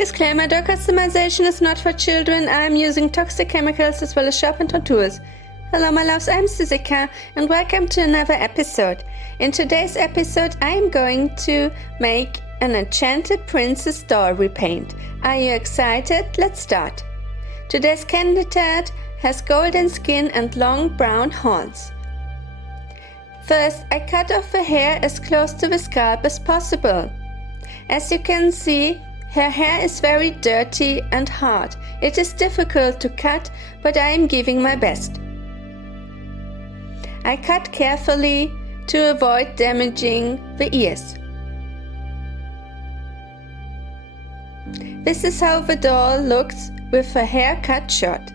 Disclaimer, doll customization is not for children. I am using toxic chemicals as well as sharp and tools. Hello my loves, I'm Susika and welcome to another episode. In today's episode I am going to make an enchanted princess doll repaint. Are you excited? Let's start. Today's candidate has golden skin and long brown horns. First, I cut off the hair as close to the scalp as possible. As you can see, her hair is very dirty and hard. It is difficult to cut, but I am giving my best. I cut carefully to avoid damaging the ears. This is how the doll looks with her hair cut short.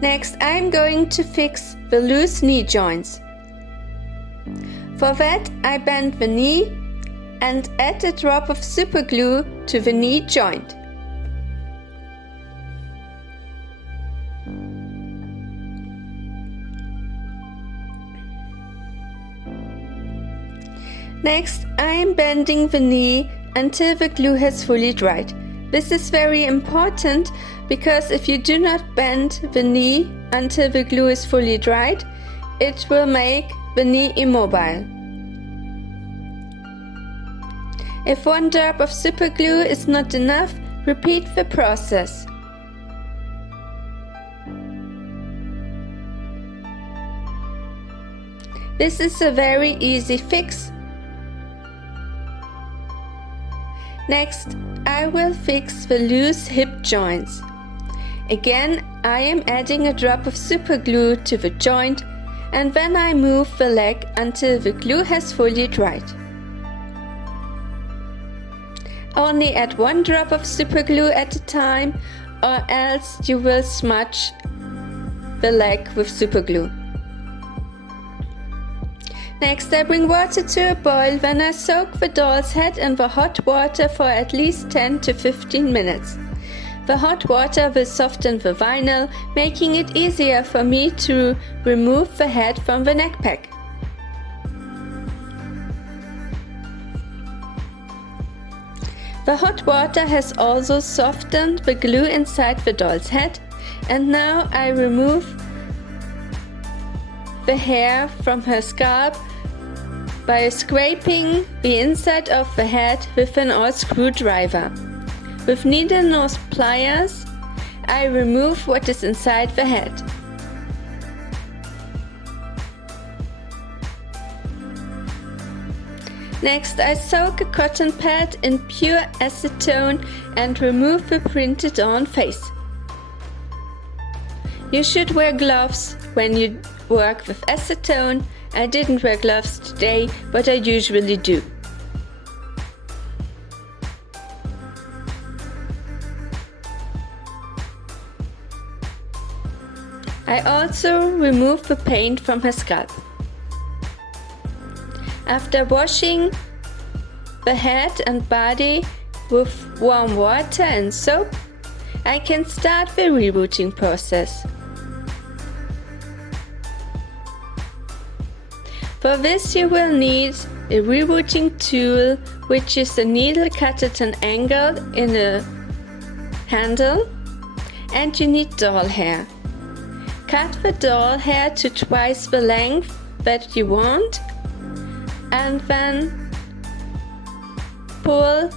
Next, I am going to fix the loose knee joints. For that, I bend the knee and add a drop of super glue to the knee joint. Next, I am bending the knee until the glue has fully dried. This is very important because if you do not bend the knee until the glue is fully dried, it will make the knee immobile. If one drop of super glue is not enough, repeat the process. This is a very easy fix. Next, I will fix the loose hip joints. Again, I am adding a drop of super glue to the joint and then I move the leg until the glue has fully dried. Only add one drop of super glue at a time or else you will smudge the leg with super glue. Next, I bring water to a boil when I soak the doll's head in the hot water for at least 10 to 15 minutes. The hot water will soften the vinyl, making it easier for me to remove the head from the neck pack. The hot water has also softened the glue inside the doll's head, and now I remove the hair from her scalp by scraping the inside of the head with an old screwdriver. With needle nose pliers, I remove what is inside the head. Next, I soak a cotton pad in pure acetone and remove the printed on face. You should wear gloves when you work with acetone. I didn't wear gloves today, but I usually do. I also remove the paint from her scalp. After washing the head and body with warm water and soap, I can start the rerooting process. For this you will need a rerooting tool, which is a needle cut at an angle in a handle, and you need doll hair. Cut the doll hair to twice the length that you want and then pull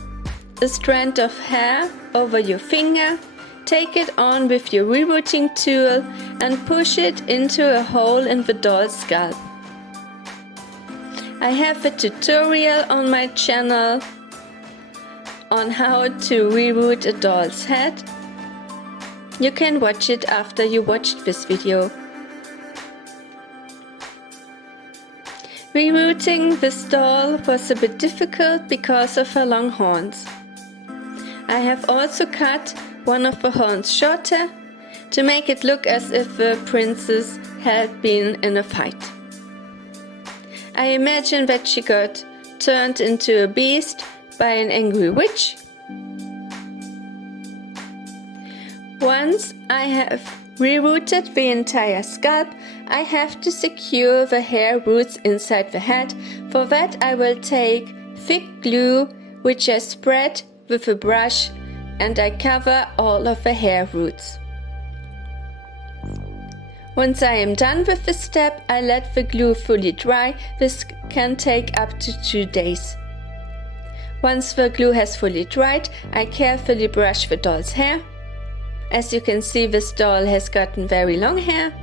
a strand of hair over your finger, take it on with your rerooting tool and push it into a hole in the doll's scalp. I have a tutorial on my channel on how to reroot a doll's head. You can watch it after you watched this video. Rerooting this doll was a bit difficult because of her long horns. I have also cut one of the horns shorter to make it look as if the princess had been in a fight. I imagine that she got turned into a beast by an angry witch. Once I have rerooted the entire scalp, I have to secure the hair roots inside the head. For that I will take thick glue which I spread with a brush and I cover all of the hair roots. Once I am done with this step, I let the glue fully dry. This can take up to 2 days. Once the glue has fully dried, I carefully brush the doll's hair. As you can see, this doll has gotten very long hair.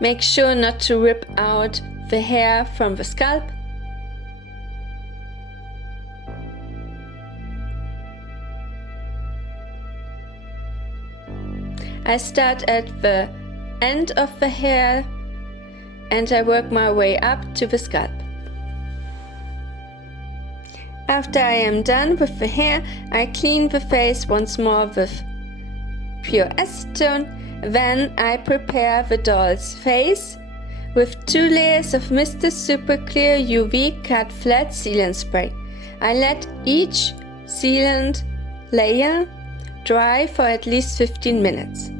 Make sure not to rip out the hair from the scalp. I start at the end of the hair and I work my way up to the scalp. After I am done with the hair, I clean the face once more with pure acetone. Then I prepare the doll's face with 2 layers of Mr. Super Clear UV Cut Flat Sealant Spray. I let each sealant layer dry for at least 15 minutes.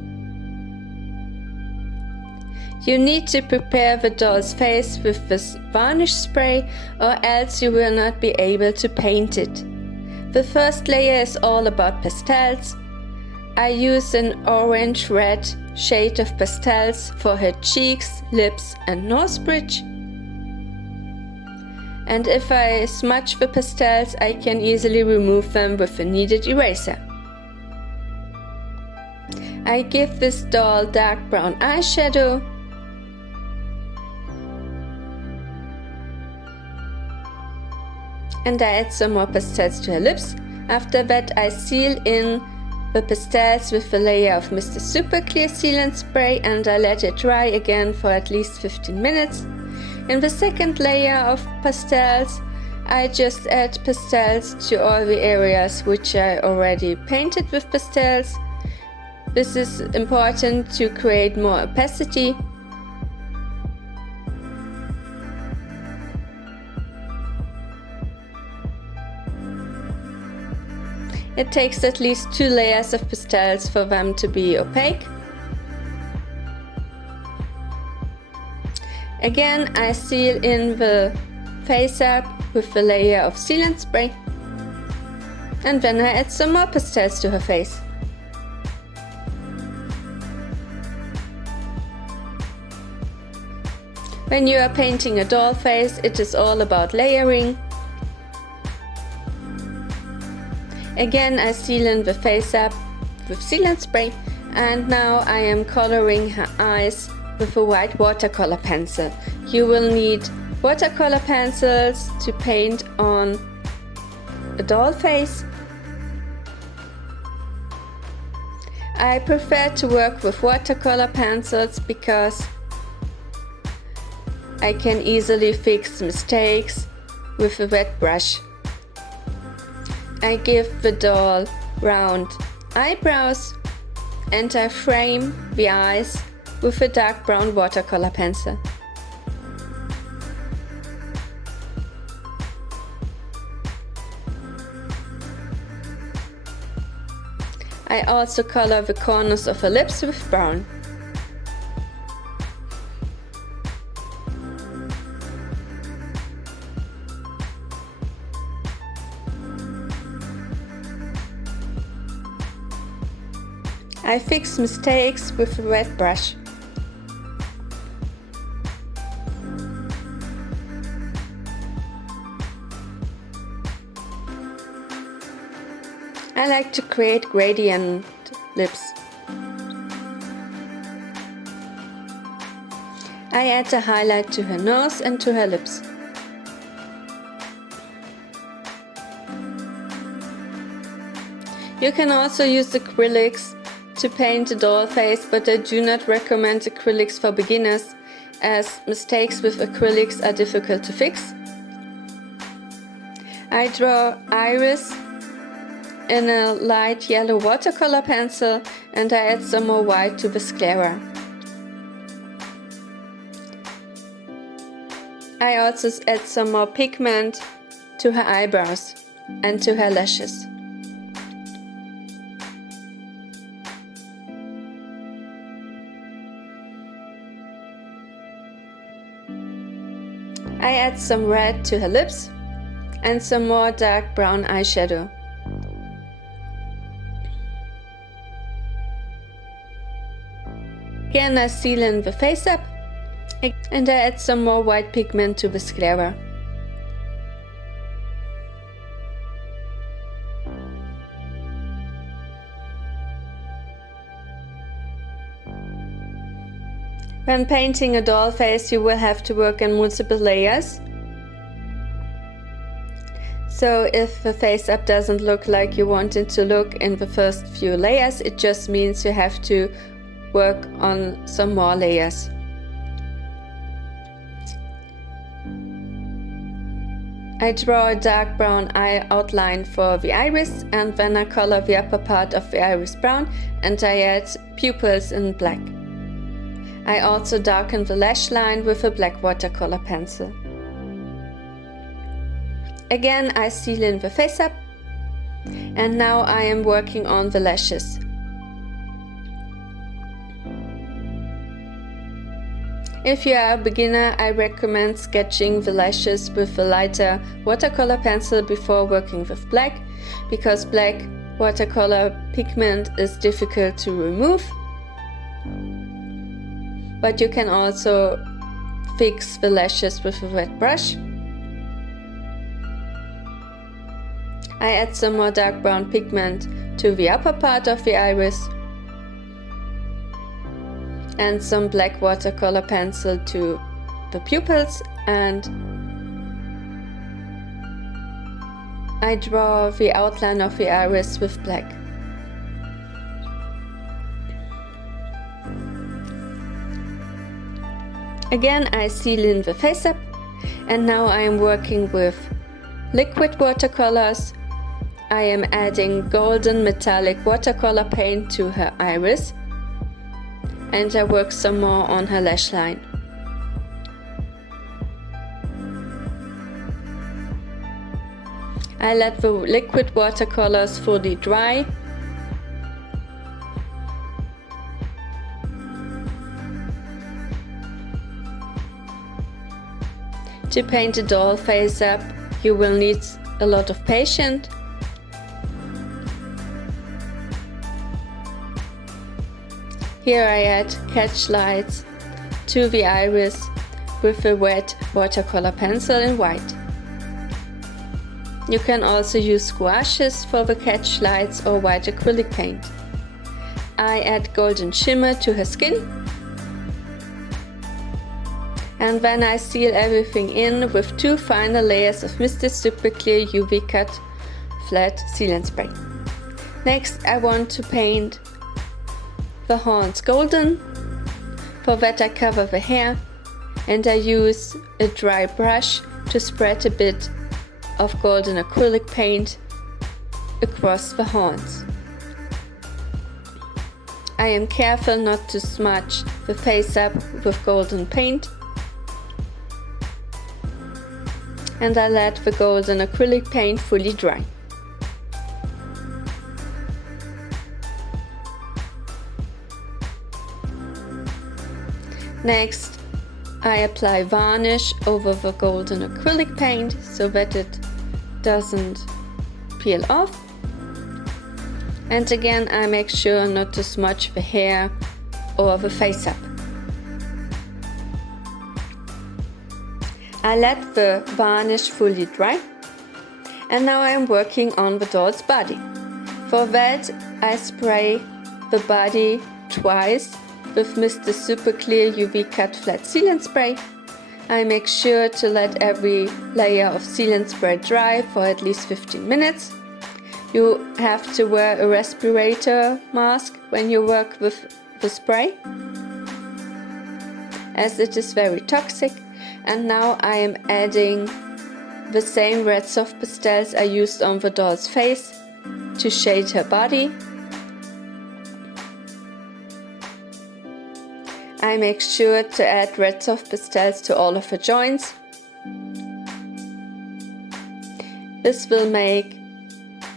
You need to prepare the doll's face with this varnish spray or else you will not be able to paint it. The first layer is all about pastels. I use an orange-red shade of pastels for her cheeks, lips and nose bridge. And if I smudge the pastels, I can easily remove them with a kneaded eraser. I give this doll dark brown eyeshadow. And I add some more pastels to her lips. After that I seal in the pastels with a layer of Mr. Super Clear Sealant Spray and I let it dry again for at least 15 minutes. In the second layer of pastels, I just add pastels to all the areas which I already painted with pastels. This is important to create more opacity. It takes at least 2 layers of pastels for them to be opaque. Again, I seal in the face up with a layer of sealant spray. And then I add some more pastels to her face. When you are painting a doll face, it is all about layering. Again, I seal in the face up with sealant spray and now I am coloring her eyes with a white watercolor pencil. You will need watercolor pencils to paint on a doll face. I prefer to work with watercolor pencils because I can easily fix mistakes with a wet brush. I give the doll round eyebrows and I frame the eyes with a dark brown watercolor pencil. I also color the corners of her lips with brown. I fix mistakes with a wet brush. I like to create gradient lips. I add a highlight to her nose and to her lips. You can also use acrylics to paint a doll face, but I do not recommend acrylics for beginners as mistakes with acrylics are difficult to fix. I draw iris in a light yellow watercolor pencil and I add some more white to the sclera. I also add some more pigment to her eyebrows and to her lashes. I add some red to her lips and some more dark brown eyeshadow. Again, I seal in the face up, and I add some more white pigment to the sclera. When painting a doll face, you will have to work in multiple layers. So if the face up doesn't look like you want it to look in the first few layers, it just means you have to work on some more layers. I draw a dark brown eye outline for the iris, and then I color the upper part of the iris brown, and I add pupils in black. I also darken the lash line with a black watercolor pencil. Again, I seal in the face up, and now I am working on the lashes. If you are a beginner, I recommend sketching the lashes with a lighter watercolor pencil before working with black, because black watercolor pigment is difficult to remove. But you can also fix the lashes with a wet brush. I add some more dark brown pigment to the upper part of the iris and some black watercolor pencil to the pupils, and I draw the outline of the iris with black. Again, I seal in the face up, and now I am working with liquid watercolors. I am adding golden metallic watercolor paint to her iris, and I work some more on her lash line. I let the liquid watercolors fully dry. To paint a doll face up, you will need a lot of patience. Here I add catch lights to the iris with a wet watercolor pencil in white. You can also use gouaches for the catch lights or white acrylic paint. I add golden shimmer to her skin. And then I seal everything in with 2 final layers of Mr. Super Clear UV Cut Flat Sealant Spray. Next, I want to paint the horns golden. For that, I cover the hair, and I use a dry brush to spread a bit of golden acrylic paint across the horns. I am careful not to smudge the face up with golden paint, and I let the golden acrylic paint fully dry. Next, I apply varnish over the golden acrylic paint so that it doesn't peel off. And again, I make sure not to smudge the hair or the face up. I let the varnish fully dry, and now I am working on the doll's body. For that, I spray the body twice with Mr. Super Clear UV Cut Flat Sealant Spray. I make sure to let every layer of sealant spray dry for at least 15 minutes. You have to wear a respirator mask when you work with the spray, as it is very toxic. And now I am adding the same red soft pastels I used on the doll's face to shade her body. I make sure to add red soft pastels to all of her joints. This will make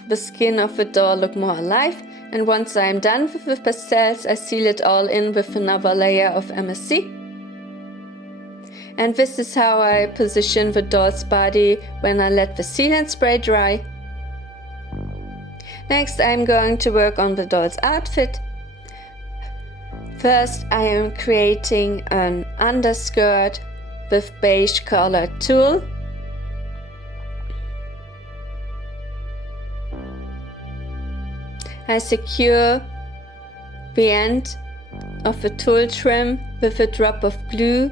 the skin of the doll look more alive, and once I am done with the pastels, I seal it all in with another layer of MSC. And this is how I position the doll's body when I let the sealant spray dry. Next, I'm going to work on the doll's outfit. First, I am creating an underskirt with beige colored tulle. I secure the end of the tulle trim with a drop of glue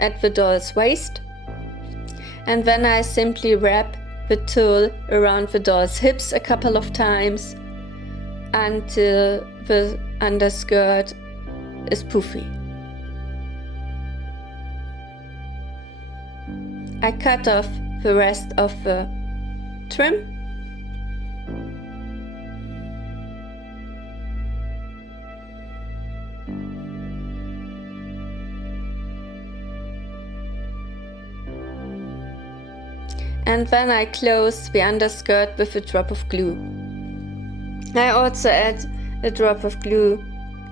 at the doll's waist, and then I simply wrap the tulle around the doll's hips a couple of times until the underskirt is poofy. I cut off the rest of the trim. And then I close the underskirt with a drop of glue. I also add a drop of glue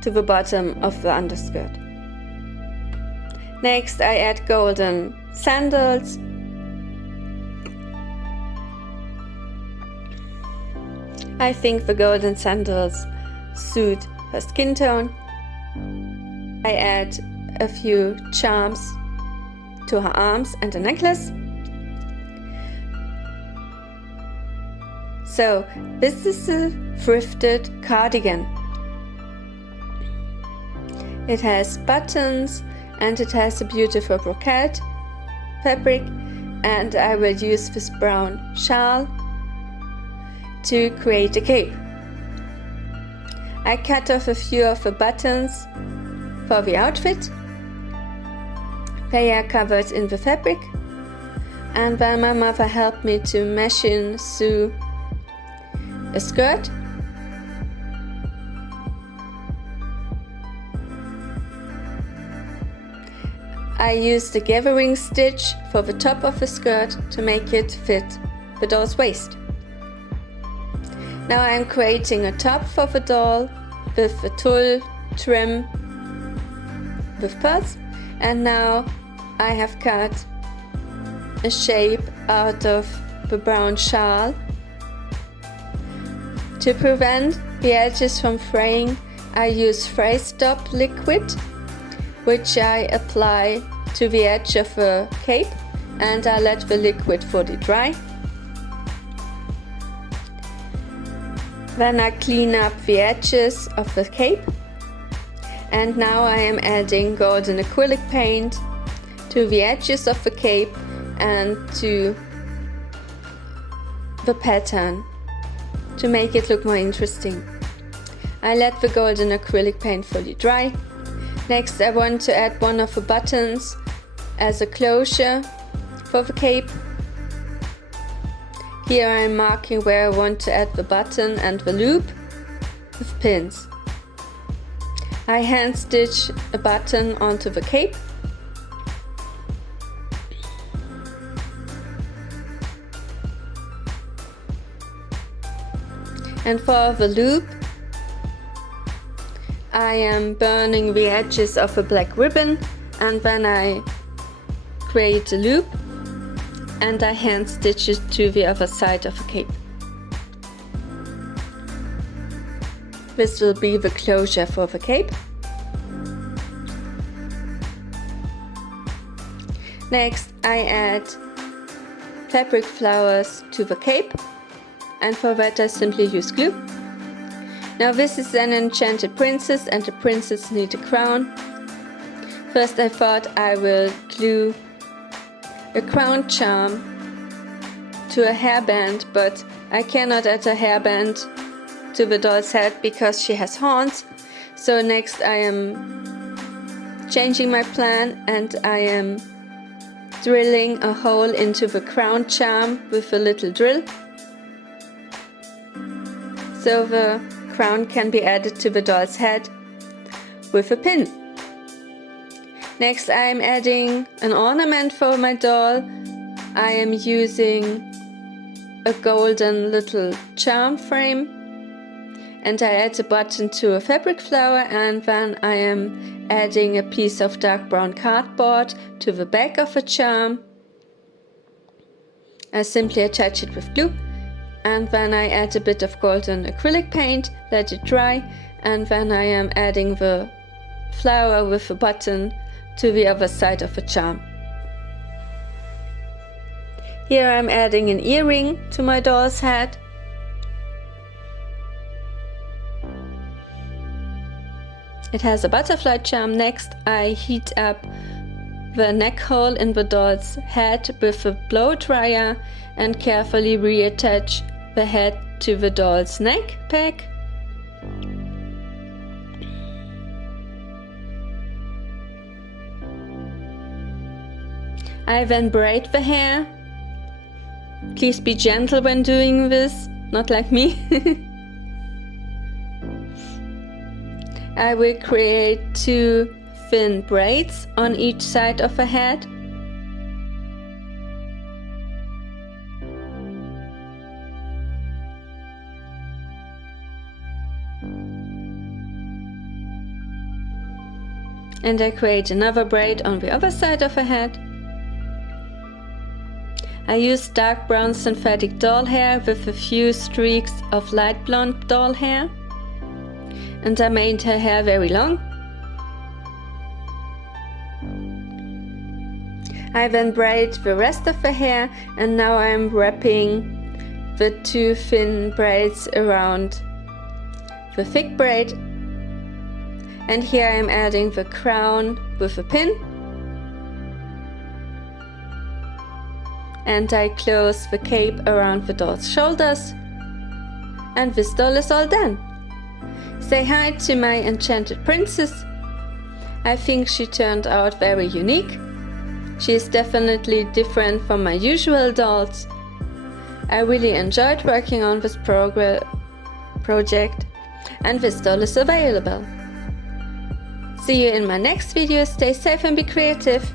to the bottom of the underskirt. Next, I add golden sandals. I think the golden sandals suit her skin tone. I add a few charms to her arms and a necklace. So, this is a thrifted cardigan. It has buttons and it has a beautiful brocade fabric, and I will use this brown shawl to create a cape. I cut off a few of the buttons for the outfit. They are covered in the fabric, and then my mother helped me to machine sew a skirt. I used the gathering stitch for the top of the skirt to make it fit the doll's waist. Now I'm creating a top for the doll with a tulle trim with pearls, and now I have cut a shape out of the brown shawl. To prevent the edges from fraying, I use faceup liquid, which I apply to the edge of the cape, and I let the liquid fully dry. Then I clean up the edges of the cape, and now I am adding golden acrylic paint to the edges of the cape and to the pattern to make it look more interesting. I let the golden acrylic paint fully dry. Next, I want to add one of the buttons as a closure for the cape. Here I am marking where I want to add the button and the loop with pins. I hand stitch a button onto the cape. And for the loop, I am burning the edges of a black ribbon, and then I create a loop and I hand stitch it to the other side of the cape. This will be the closure for the cape. Next, I add fabric flowers to the cape, and for that I simply use glue. Now this is an enchanted princess, and the princess needs a crown. First I thought I will glue a crown charm to a hairband, but I cannot add a hairband to the doll's head because she has horns. So next I am changing my plan, and I am drilling a hole into the crown charm with a little drill, so the crown can be added to the doll's head with a pin. Next I am adding an ornament for my doll. I am using a golden little charm frame, and I add the button to a fabric flower, and then I am adding a piece of dark brown cardboard to the back of the charm. I simply attach it with glue, and then I add a bit of golden acrylic paint, let it dry, and then I am adding the flower with the button to the other side of the charm. Here I'm adding an earring to my doll's head. It has a butterfly charm. Next, I heat up the neck hole in the doll's head with a blow dryer and carefully reattach the head to the doll's neck pack. I then braid the hair. Please be gentle when doing this, not like me. I will create 2 thin braids on each side of the head. And I create another braid on the other side of the head. I used dark brown synthetic doll hair with a few streaks of light blonde doll hair, and I made her hair very long. I then braid the rest of the hair, and now I am wrapping the 2 thin braids around the thick braid, and here I am adding the crown with a pin. And I close the cape around the doll's shoulders, and this doll is all done. Say hi to my enchanted princess. I think she turned out very unique. She is definitely different from my usual dolls. I really enjoyed working on this project, and this doll is available. See you in my next video. Stay safe and be creative.